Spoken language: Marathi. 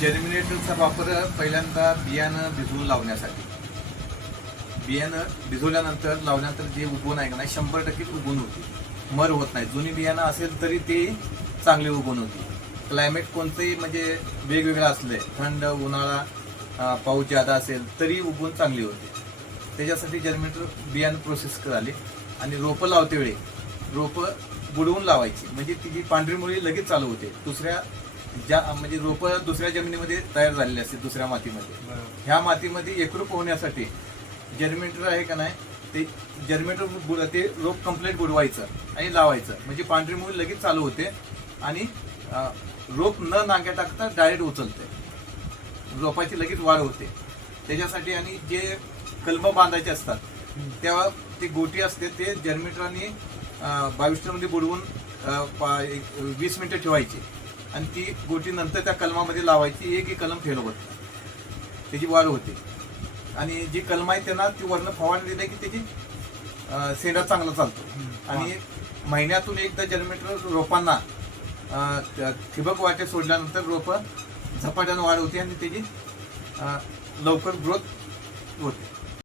जर्मिनेटरचा वापर पहिल्यांदा बियाणं भिजवून लावण्यासाठी. बियाणं भिजवल्यानंतर लावल्यानंतर जे उगवण आहे का नाही शंभर टक्के उगवून होते. मर होत नाही. जुनी बियाणं असेल तरी ते चांगले उगवून होते. क्लायमेट कोणतंही म्हणजे वेगवेगळं असलं थंड उन्हाळा पाऊस जादा असेल तरी उगवून चांगली होते. त्याच्यासाठी जर्मिनेटर बियाणं प्रोसेस कराली आणि रोपं लावते वेळी रोपं बुडवून लावायची. म्हणजे तिची पांढरी मुळी लगेच चालू होते. दुसऱ्या ज्या म्हणजे रोपं दुसऱ्या जमिनीमध्ये तयार झालेली असते दुसऱ्या मातीमध्ये. ह्या मातीमध्ये एकरूप होण्यासाठी जर्मिनेटर आहे का नाही ते जर्मिनेटर ते रोप कंप्लीट बुडवायचं आणि लावायचं. म्हणजे पांढरी मुळी लगेच चालू होते आणि रोप न नांग्या टाकता डायरेक्ट उचलते. रोपाची लगेच वाढ होते. त्याच्यासाठी आणि जे कलम बांधायचे असतात तेव्हा ती गोटी असते ते जर्मिनेटरने बावीसमध्ये बुडवून वीस मिनिटं ठेवायची. आणि ती गोटी नंतर त्या कलमामध्ये लावायची एकही कलम फेल होत. त्याची वाढ होते. आणि जी कलम आहे त्यांना ती वर्ण फवारणी दिली की त्याची शेंडा चांगला चालतो. आणि महिन्यातून एकदा जर्मिनेटर रोपांना ठिबक वाटे सोडल्यानंतर रोपं झपाट्यानं वाढ होते आणि त्याची लवकर ग्रोथ होते.